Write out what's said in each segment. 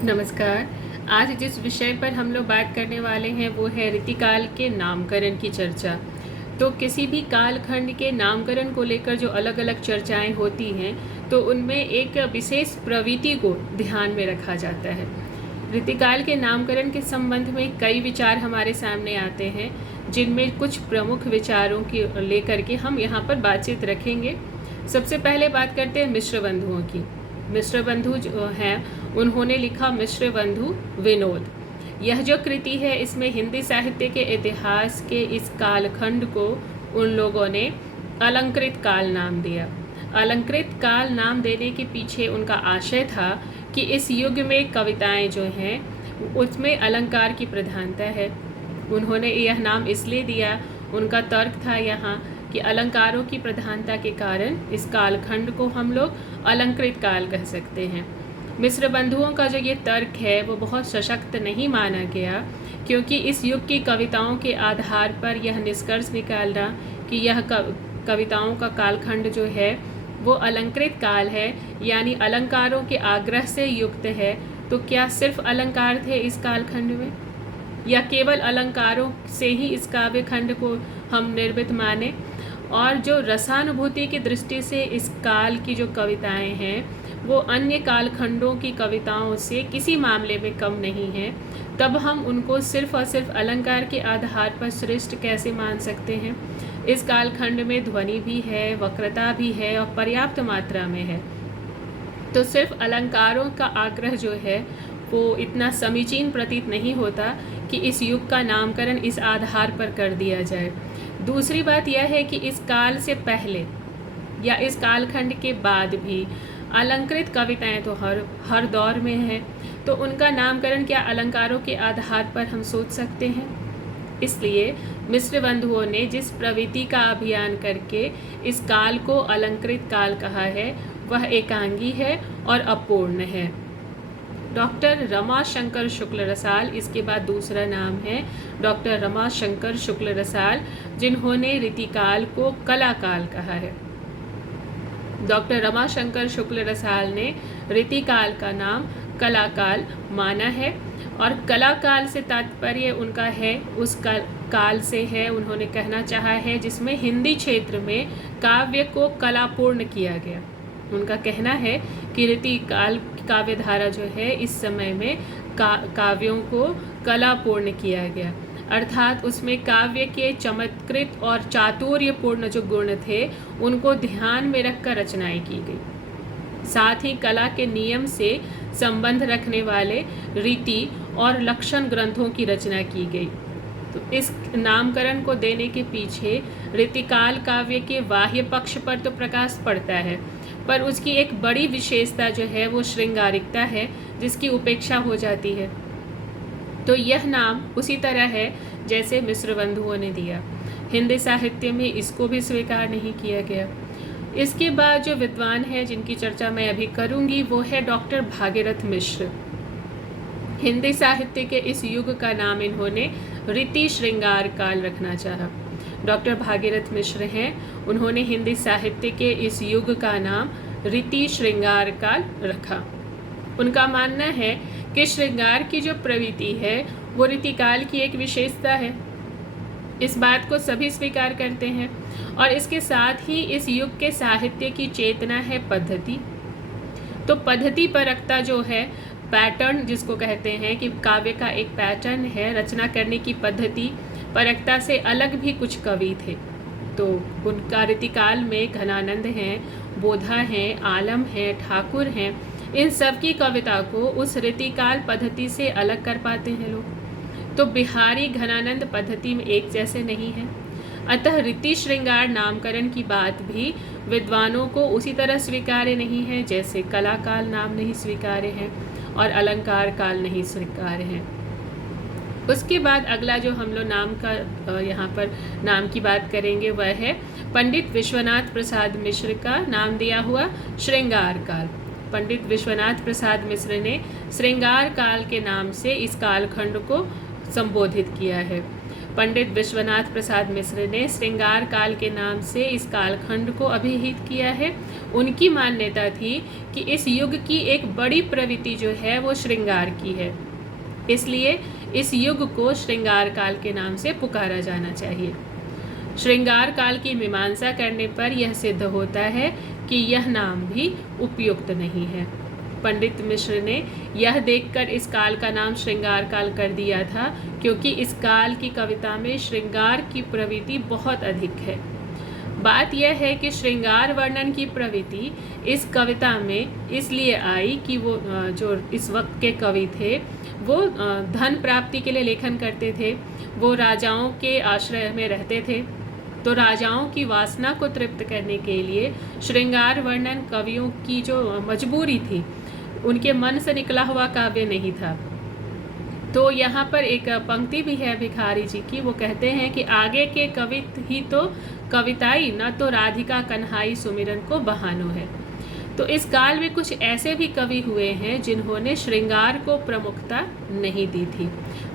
नमस्कार। आज जिस विषय पर हम लोग बात करने वाले हैं वो है रीतिकाल के नामकरण की चर्चा। तो किसी भी कालखंड के नामकरण को लेकर जो अलग अलग चर्चाएं होती हैं तो उनमें एक विशेष प्रवृत्ति को ध्यान में रखा जाता है। रीतिकाल के नामकरण के संबंध में कई विचार हमारे सामने आते हैं, जिनमें कुछ प्रमुख विचारों की लेकर के हम यहाँ पर बातचीत रखेंगे। सबसे पहले बात करते हैं मिश्र बंधुओं की। मिश्र बंधु जो हैं उन्होंने लिखा मिश्र बंधु विनोद। यह जो कृति है इसमें हिंदी साहित्य के इतिहास के इस कालखंड को उन लोगों ने अलंकृत काल नाम दिया। अलंकृत काल नाम देने के पीछे उनका आशय था कि इस युग में कविताएं जो हैं उसमें अलंकार की प्रधानता है। उन्होंने यह नाम इसलिए दिया, उनका तर्क था यहाँ कि अलंकारों की प्रधानता के कारण इस कालखंड को हम लोग अलंकृत काल कह सकते हैं। मिश्र बंधुओं का जो ये तर्क है वो बहुत सशक्त नहीं माना गया, क्योंकि इस युग की कविताओं के आधार पर यह निष्कर्ष निकालना कि यह कविताओं का कालखंड जो है वो अलंकृत काल है, यानी अलंकारों के आग्रह से युक्त है। तो क्या सिर्फ अलंकार थे इस कालखंड में, या केवल अलंकारों से ही इस काव्य खंड को हम निर्मित माने? और जो रसानुभूति की दृष्टि से इस काल की जो कविताएं हैं वो अन्य कालखंडों की कविताओं से किसी मामले में कम नहीं हैं, तब हम उनको सिर्फ और सिर्फ अलंकार के आधार पर श्रेष्ठ कैसे मान सकते हैं? इस कालखंड में ध्वनि भी है, वक्रता भी है और पर्याप्त मात्रा में है। तो सिर्फ अलंकारों का आग्रह जो है वो इतना समीचीन प्रतीत नहीं होता कि इस युग का नामकरण इस आधार पर कर दिया जाए। दूसरी बात यह है कि इस काल से पहले या इस कालखंड के बाद भी अलंकृत कविताएं तो हर दौर में हैं, तो उनका नामकरण क्या अलंकारों के आधार पर हम सोच सकते हैं? इसलिए मिश्र बंधुओं ने जिस प्रवृत्ति का अभियान करके इस काल को अलंकृत काल कहा है वह एकांगी है और अपूर्ण है। डॉक्टर रमाशंकर शुक्ल रसाल इसके बाद दूसरा नाम है डॉक्टर रमाशंकर शुक्ल रसाल, जिन्होंने रीतिकाल को कलाकाल कहा है। डॉक्टर रमाशंकर शुक्ल रसाल ने रीतिकाल का नाम कलाकाल माना है, और कलाकाल से तात्पर्य उनका है उस काल से है। उन्होंने कहना चाहा है जिसमें हिंदी क्षेत्र में काव्य को कलापूर्ण किया गया। उनका कहना है कि रीतिकाल काव्य धारा जो है इस समय में काव्यों को कलापूर्ण किया गया, अर्थात उसमें काव्य के चमत्कृत और चातुर्यपूर्ण जो गुण थे उनको ध्यान में रखकर रचनाएं की गई। साथ ही कला के नियम से संबंध रखने वाले रीति और लक्षण ग्रंथों की रचना की गई। तो इस नामकरण को देने के पीछे रीतिकाल काव्य के बाह्य पक्ष पर तो प्रकाश पड़ता है, पर उसकी एक बड़ी विशेषता जो है वो श्रृंगारिकता है, जिसकी उपेक्षा हो जाती है। तो यह नाम उसी तरह है जैसे मिश्र बंधुओं ने दिया। हिंदी साहित्य में इसको भी स्वीकार नहीं किया गया। इसके बाद जो विद्वान है जिनकी चर्चा मैं अभी करूंगी वो है डॉक्टर भागीरथ मिश्र। हिंदी साहित्य के इस युग का नाम इन्होंने रीति श्रृंगार काल रखना चाहा। डॉक्टर भागीरथ मिश्र हैं, उन्होंने हिंदी साहित्य के इस युग का नाम रीति श्रृंगार काल रखा। उनका मानना है कि श्रृंगार की जो प्रवृत्ति है वो रीतिकाल की एक विशेषता है। इस बात को सभी स्वीकार करते हैं, और इसके साथ ही इस युग के साहित्य की चेतना है पद्धति। तो पद्धति परकता जो है, पैटर्न जिसको कहते हैं कि काव्य का एक पैटर्न है, रचना करने की पद्धति परकता से अलग भी कुछ कवि थे। तो उनका रीतिकाल में घनानंद हैं, बोधा हैं, आलम हैं, ठाकुर हैं, इन सब की कविता को उस रीतिकाल पद्धति से अलग कर पाते हैं लोग। तो बिहारी घनानंद पद्धति में एक जैसे नहीं है। अतः रीति श्रृंगार नामकरण की बात भी विद्वानों को उसी तरह स्वीकार्य नहीं है जैसे कलाकाल नाम नहीं स्वीकार्य हैं और अलंकार काल नहीं स्वीकार्य हैं। उसके बाद अगला जो हम लोग नाम का यहाँ पर नाम की बात करेंगे वह है पंडित विश्वनाथ प्रसाद मिश्र का नाम दिया हुआ श्रृंगार काल। पंडित विश्वनाथ प्रसाद मिश्र ने श्रृंगार काल के नाम से इस कालखंड को संबोधित किया है। पंडित विश्वनाथ प्रसाद मिश्र ने श्रृंगार काल के नाम से इस कालखंड को अभिहित किया है। उनकी मान्यता थी कि इस युग की एक बड़ी प्रवृत्ति जो है वो श्रृंगार की है, इसलिए इस युग को श्रृंगार काल के नाम से पुकारा जाना चाहिए। श्रृंगार काल की मीमांसा करने पर यह सिद्ध होता है कि यह नाम भी उपयुक्त नहीं है। पंडित मिश्र ने यह देखकर इस काल का नाम श्रृंगार काल कर दिया था, क्योंकि इस काल की कविता में श्रृंगार की प्रवृत्ति बहुत अधिक है। बात यह है कि श्रृंगार वर्णन की प्रवृत्ति इस कविता में इसलिए आई कि वो जो इस वक्त के कवि थे वो धन प्राप्ति के लिए लेखन करते थे, वो राजाओं के आश्रय में रहते थे, तो राजाओं की वासना को तृप्त करने के लिए श्रृंगार वर्णन कवियों की जो मजबूरी थी, उनके मन से निकला हुआ काव्य नहीं था। तो यहाँ पर एक पंक्ति भी है भिखारी जी की, वो कहते हैं कि आगे के कवित ही तो कविताई, न तो राधिका कन्हाई सुमिरन को बहानो है। तो इस काल में कुछ ऐसे भी कवि हुए हैं जिन्होंने श्रृंगार को प्रमुखता नहीं दी थी।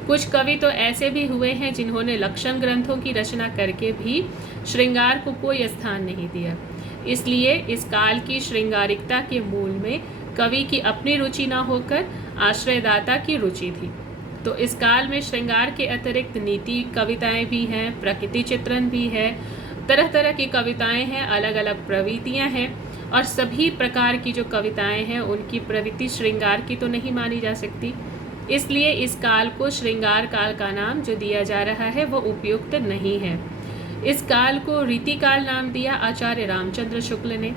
कुछ कवि तो ऐसे भी हुए हैं जिन्होंने लक्षण ग्रंथों की रचना करके भी श्रृंगार को कोई स्थान नहीं दिया। इसलिए इस काल की श्रृंगारिकता के मूल में कवि की अपनी रुचि न होकर आश्रयदाता की रुचि थी। तो इस काल में श्रृंगार के अतिरिक्त नीति कविताएं भी हैं, प्रकृति चित्रण भी है, तरह तरह की कविताएं हैं, अलग अलग प्रवृत्तियां हैं, और सभी प्रकार की जो कविताएं हैं उनकी प्रवृत्ति श्रृंगार की तो नहीं मानी जा सकती। इसलिए इस काल को श्रृंगार काल का नाम जो दिया जा रहा है वो उपयुक्त नहीं है। इस काल को रीतिकाल नाम दिया आचार्य रामचंद्र शुक्ल ने।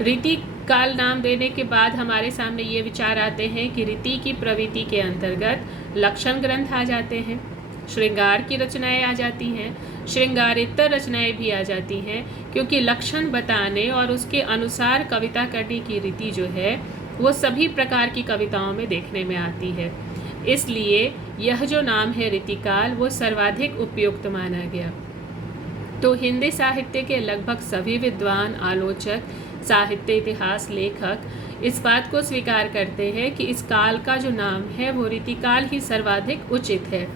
रीतिकाल नाम देने के बाद हमारे सामने ये विचार आते हैं कि रीति की प्रवृत्ति के अंतर्गत लक्षण ग्रंथ आ जाते हैं, श्रृंगार की रचनाएं आ जाती हैं, श्रृंगारेतर रचनाएं भी आ जाती हैं, क्योंकि लक्षण बताने और उसके अनुसार कविता करने की रीति जो है वो सभी प्रकार की कविताओं में देखने में आती है। इसलिए यह जो नाम है रीतिकाल वो सर्वाधिक उपयुक्त माना गया। तो हिंदी साहित्य के लगभग सभी विद्वान, आलोचक, साहित्य इतिहास लेखक इस बात को स्वीकार करते हैं कि इस काल का जो नाम है वो रीतिकाल ही सर्वाधिक उचित है,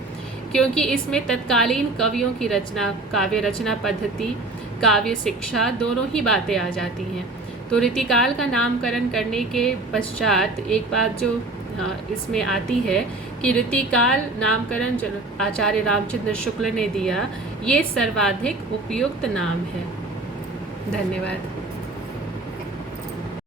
क्योंकि इसमें तत्कालीन कवियों की रचना, काव्य रचना पद्धति, काव्य शिक्षा दोनों ही बातें आ जाती हैं। तो रीतिकाल का नामकरण करने के पश्चात एक बात जो इसमें आती है कि रीतिकाल नामकरण जो आचार्य रामचंद्र शुक्ल ने दिया, ये सर्वाधिक उपयुक्त नाम है। धन्यवाद।